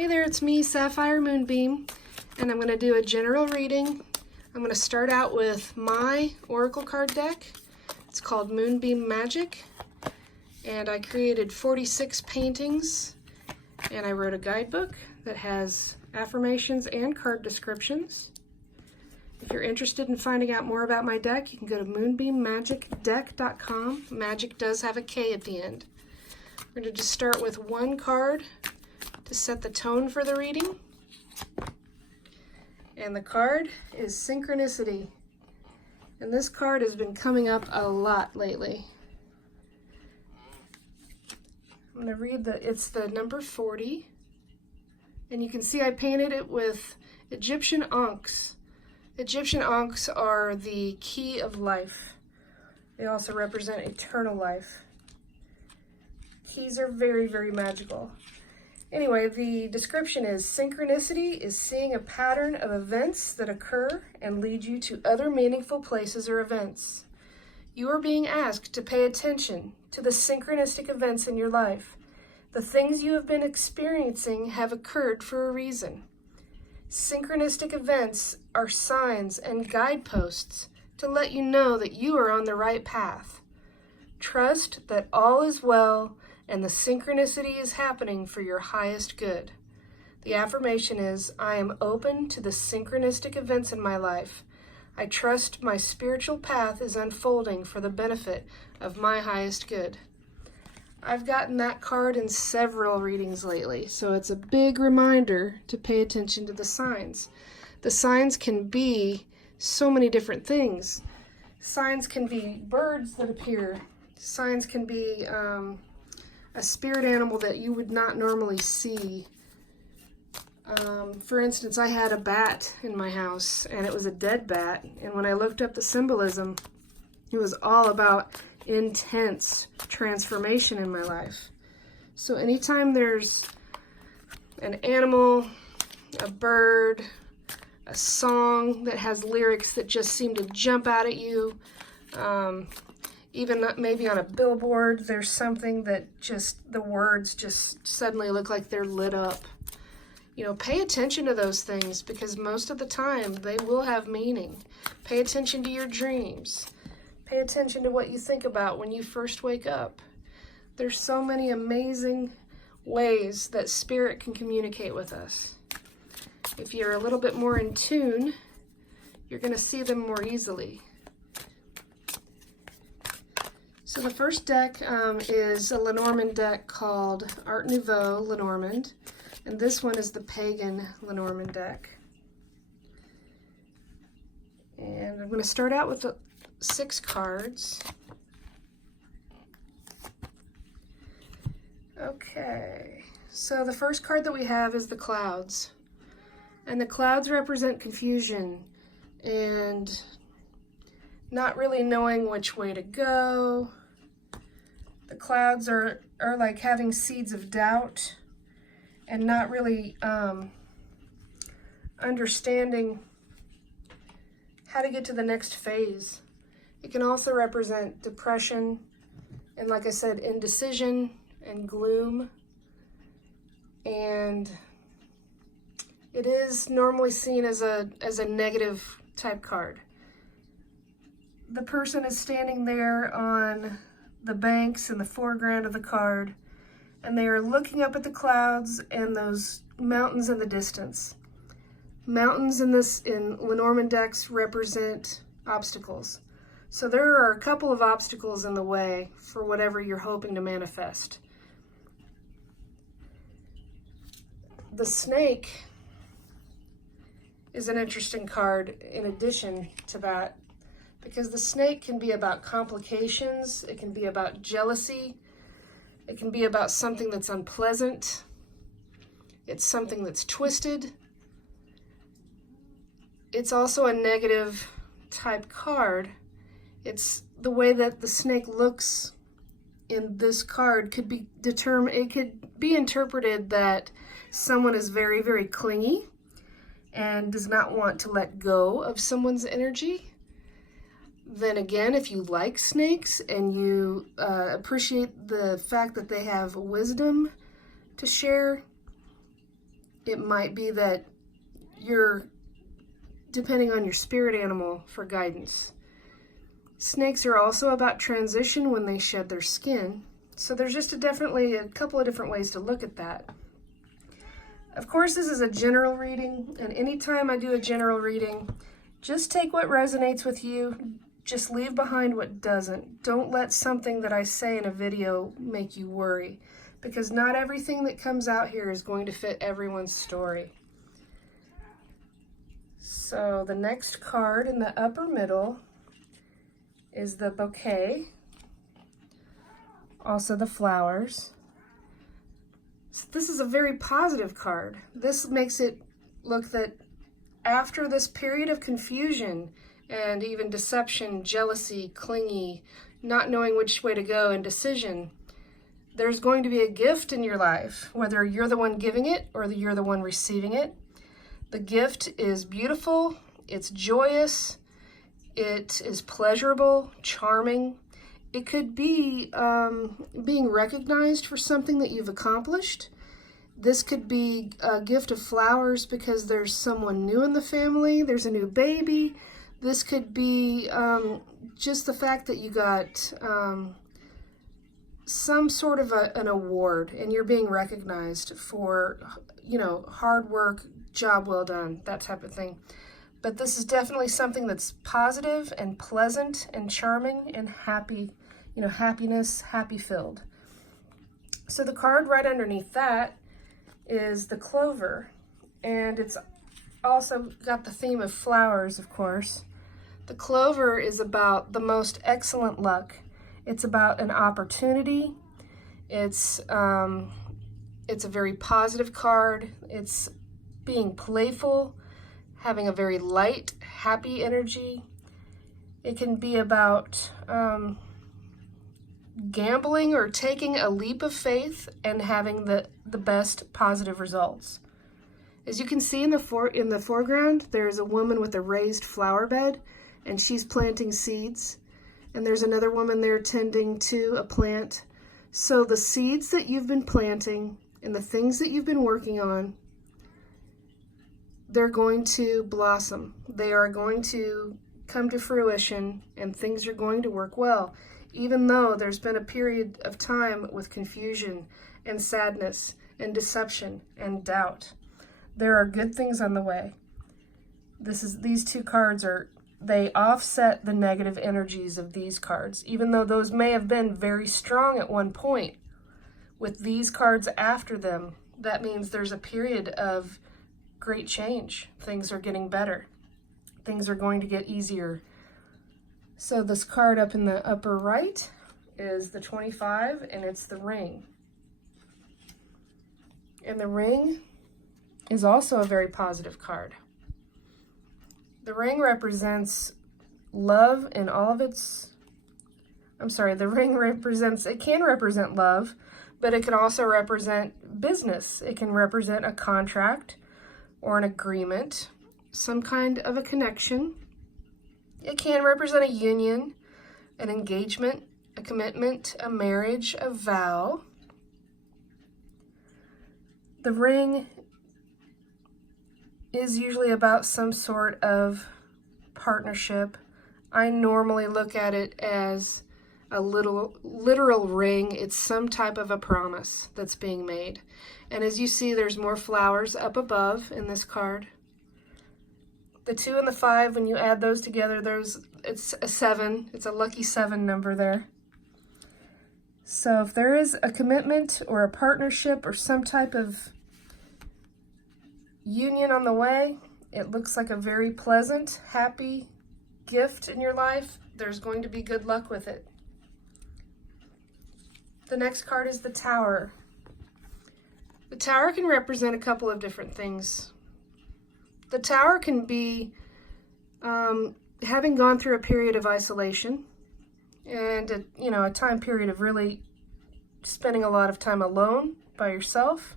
Hey there, it's me, Sapphire Moonbeam, and I'm going to do a general reading. I'm going to start out with my oracle card deck. It's called Moonbeam Magick, and I created 46 paintings, and I wrote a guidebook that has affirmations and card descriptions. If you're interested in finding out more about my deck, you can go to moonbeammagickdeck.com. Magic does have a K at the end. We're going to just start with one card to set the tone for the reading. And the card is Synchronicity. And this card has been coming up a lot lately. I'm going to read it's the number 40. And you can see I painted it with Egyptian ankhs. Egyptian ankhs are the key of life. They also represent eternal life. Keys are very, very magical. Anyway, the description is, synchronicity is seeing a pattern of events that occur and lead you to other meaningful places or events. You are being asked to pay attention to the synchronistic events in your life. The things you have been experiencing have occurred for a reason. Synchronistic events are signs and guideposts to let you know that you are on the right path. Trust that all is well and the synchronicity is happening for your highest good. The affirmation is, I am open to the synchronistic events in my life. I trust my spiritual path is unfolding for the benefit of my highest good. I've gotten that card in several readings lately, so it's a big reminder to pay attention to the signs. The signs can be so many different things. Signs can be birds that appear. Signs can be a spirit animal that you would not normally see. For instance, I had a bat in my house, and it was a dead bat, and when I looked up the symbolism, it was all about intense transformation in my life. So anytime there's an animal, a bird, a song that has lyrics that just seem to jump out at you, even maybe on a billboard, there's something that just, the words just suddenly look like they're lit up. You know, pay attention to those things, because most of the time they will have meaning. Pay attention to your dreams. Pay attention to what you think about when you first wake up. There's so many amazing ways that spirit can communicate with us. If you're a little bit more in tune, you're going to see them more easily. So the first deck is a Lenormand deck called Art Nouveau Lenormand, and this one is the Pagan Lenormand deck. And I'm going to start out with 6 cards. Okay, so the first card that we have is the clouds. And the clouds represent confusion and not really knowing which way to go. The clouds are like having seeds of doubt and not really understanding how to get to the next phase. It can also represent depression and, like I said, indecision and gloom. And it is normally seen as a negative type card. The person is standing there on the banks in the foreground of the card, and they are looking up at the clouds and those mountains in the distance. Mountains in Lenormand decks represent obstacles. So there are a couple of obstacles in the way for whatever you're hoping to manifest. The snake is an interesting card in addition to that, because the snake can be about complications, it can be about jealousy, it can be about something that's unpleasant, it's something that's twisted. It's also a negative type card. It's the way that the snake looks in this card could be determined, it could be interpreted that someone is very, very clingy and does not want to let go of someone's energy. Then again, if you like snakes and you appreciate the fact that they have wisdom to share, It might be that you're depending on your spirit animal for guidance. Snakes are also about transition when they shed their skin. So there's just definitely a couple of different ways to look at that. Of course, this is a general reading, and anytime I do a general reading, just take what resonates with you. Just leave behind what doesn't. Don't let something that I say in a video make you worry, because not everything that comes out here is going to fit everyone's story. So the next card in the upper middle is the bouquet, also the flowers. So this is a very positive card. This makes it look that after this period of confusion and even deception, jealousy, clingy, not knowing which way to go, and indecision, there's going to be a gift in your life, whether you're the one giving it or you're the one receiving it. The gift is beautiful, it's joyous, it is pleasurable, charming. It could be being recognized for something that you've accomplished. This could be a gift of flowers because there's someone new in the family, there's a new baby. This could be just the fact that you got some sort of an award and you're being recognized for, hard work, job well done, that type of thing. But this is definitely something that's positive and pleasant and charming and happy, happiness, happy filled. So the card right underneath that is the clover, and it's also got the theme of flowers, of course. The clover is about the most excellent luck. It's about an opportunity. It's a very positive card. It's being playful, having a very light, happy energy. It can be about gambling or taking a leap of faith and having the best positive results. As you can see in the foreground, there's a woman with a raised flower bed, and she's planting seeds. And there's another woman there tending to a plant. So the seeds that you've been planting and the things that you've been working on, they're going to blossom. They are going to come to fruition, and things are going to work well, even though there's been a period of time with confusion and sadness and deception and doubt. There are good things on the way. These two cards they offset the negative energies of these cards, even though those may have been very strong at one point. With these cards after them, that means there's a period of great change. Things are getting better. Things are going to get easier. So this card up in the upper right is the 25, and it's the ring. And the ring is also a very positive card. The ring represents love in all of its, it can represent love, but it can also represent business. It can represent a contract or an agreement, some kind of a connection. It can represent a union, an engagement, a commitment, a marriage, a vow. The ring is usually about some sort of partnership. I normally look at it as a literal ring. It's some type of a promise that's being made. And as you see, there's more flowers up above in this card. The 2 and the 5, when you add those together, it's a 7. It's a lucky 7 number there. So if there is a commitment or a partnership or some type of union on the way, it looks like a very pleasant, happy gift in your life. There's going to be good luck with it. The next card is the Tower. The Tower can represent a couple of different things. The Tower can be having gone through a period of isolation and a time period of really spending a lot of time alone by yourself,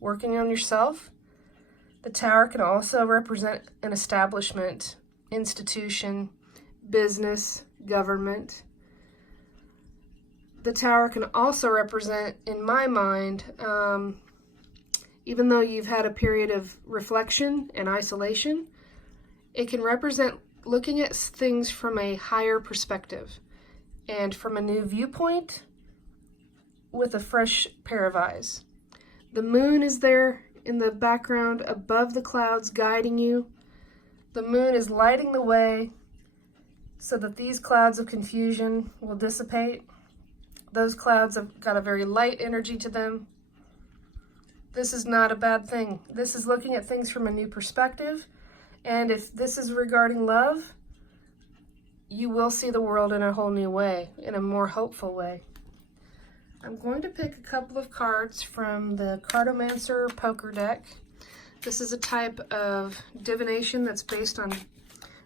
working on yourself. The Tower can also represent an establishment, institution, business, government. The Tower can also represent, in my mind, Even though you've had a period of reflection and isolation, it can represent looking at things from a higher perspective and from a new viewpoint with a fresh pair of eyes. The moon is there in the background above the clouds guiding you. The moon is lighting the way so that these clouds of confusion will dissipate. Those clouds have got a very light energy to them. This is not a bad thing. This is looking at things from a new perspective. And if this is regarding love, you will see the world in a whole new way, in a more hopeful way. I'm going to pick a couple of cards from the Cartomancer poker deck. This is a type of divination that's based on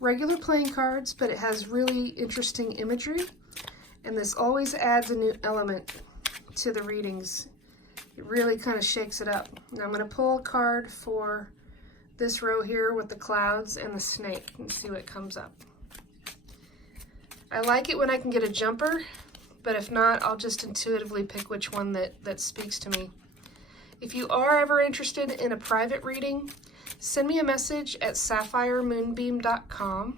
regular playing cards, but it has really interesting imagery. And this always adds a new element to the readings. It really kind of shakes it up. Now I'm going to pull a card for this row here with the clouds and the snake and see what comes up. I like it when I can get a jumper, but if not, I'll just intuitively pick which one that speaks to me. If you are ever interested in a private reading, send me a message at sapphiremoonbeam.com.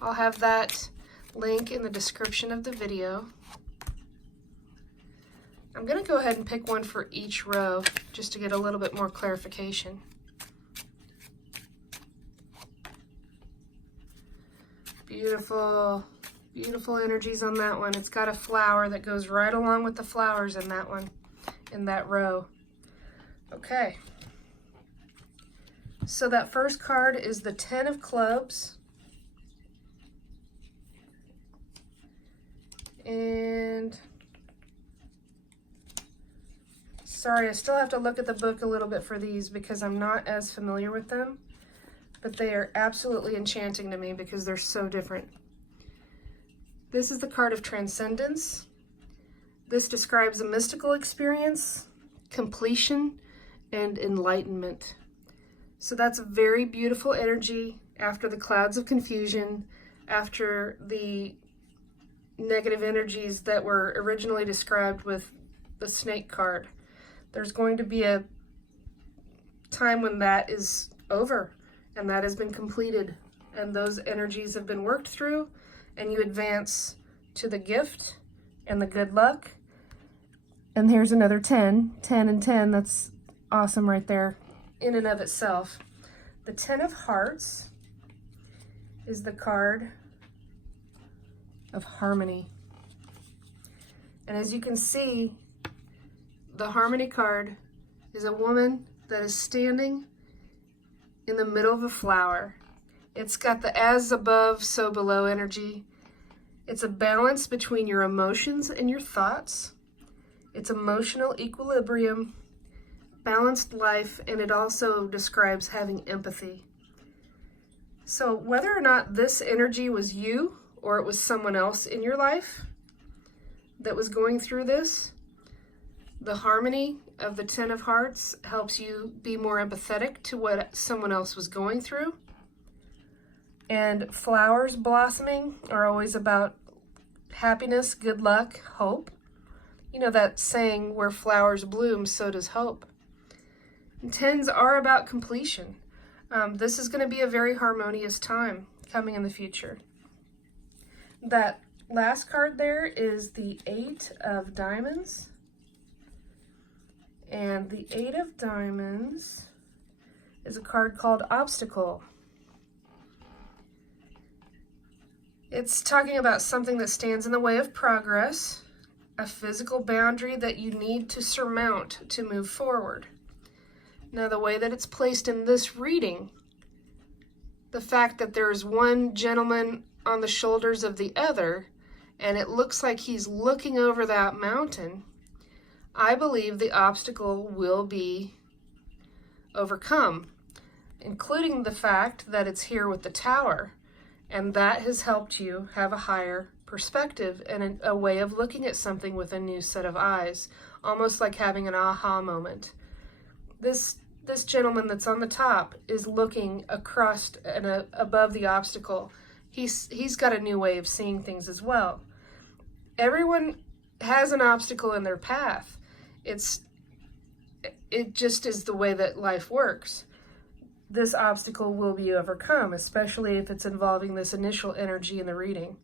I'll have that link in the description of the video. I'm going to go ahead and pick one for each row just to get a little bit more clarification. Beautiful, beautiful energies on that one. It's got a flower that goes right along with the flowers in that one, in that row. Okay. So that first card is the 10 of Clubs. And sorry, I still have to look at the book a little bit for these because I'm not as familiar with them, but they are absolutely enchanting to me because they're so different. This is the card of Transcendence. This describes a mystical experience, completion, and enlightenment. So that's a very beautiful energy after the clouds of confusion, after the negative energies that were originally described with the snake card. There's going to be a time when that is over and that has been completed and those energies have been worked through, and you advance to the gift and the good luck. And here's another 10 and 10. That's awesome right there in and of itself. The 10 of Hearts is the card of harmony. And as you can see, the harmony card is a woman that is standing in the middle of a flower. It's got the as above, so below energy. It's a balance between your emotions and your thoughts. It's emotional equilibrium, balanced life, and it also describes having empathy. So whether or not this energy was you or it was someone else in your life that was going through this, the harmony of the 10 of Hearts helps you be more empathetic to what someone else was going through. And flowers blossoming are always about happiness, good luck, hope. You know that saying, where flowers bloom, so does hope. And 10s are about completion. This is going to be a very harmonious time coming in the future. That last card there is the 8 of Diamonds. And the 8 of Diamonds is a card called Obstacle. It's talking about something that stands in the way of progress, a physical boundary that you need to surmount to move forward. Now, the way that it's placed in this reading, the fact that there's one gentleman on the shoulders of the other, and it looks like he's looking over that mountain, I believe the obstacle will be overcome, including the fact that it's here with the Tower, and that has helped you have a higher perspective and a way of looking at something with a new set of eyes, almost like having an aha moment. This gentleman that's on the top is looking across and above the obstacle. He's got a new way of seeing things as well. Everyone has an obstacle in their path. It's it just is the way that life works. This obstacle will be overcome, especially if it's involving this initial energy in the reading.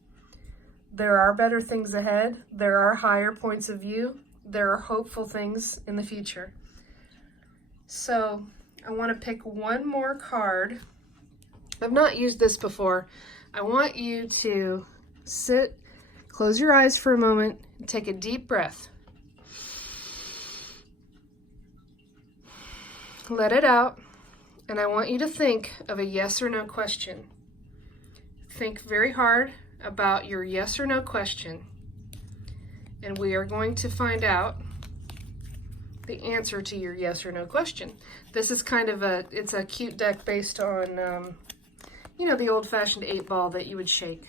There are better things ahead. There are higher points of view. There are hopeful things in the future. So I want to pick one more card. I've not used this before. I want you to sit, close your eyes for a moment, and take a deep breath. Let it out, and I want you to think of a yes or no question. Think very hard about your yes or no question, and we are going to find out the answer to your yes or no question. This is kind of it's a cute deck based on, you know, the old-fashioned 8-ball that you would shake.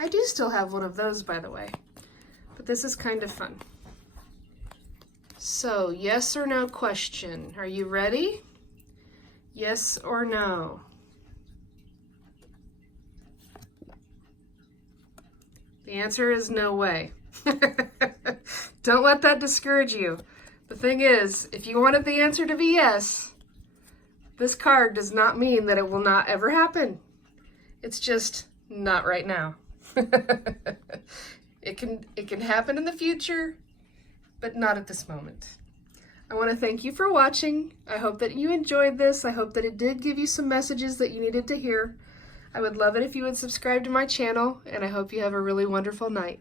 I do still have one of those, by the way, but this is kind of fun. So, yes or no question. Are you ready? Yes or no? The answer is no way. Don't let that discourage you. The thing is, if you wanted the answer to be yes, this card does not mean that it will not ever happen. It's just not right now. It can happen in the future, but not at this moment. I want to thank you for watching. I hope that you enjoyed this. I hope that it did give you some messages that you needed to hear. I would love it if you would subscribe to my channel, and I hope you have a really wonderful night.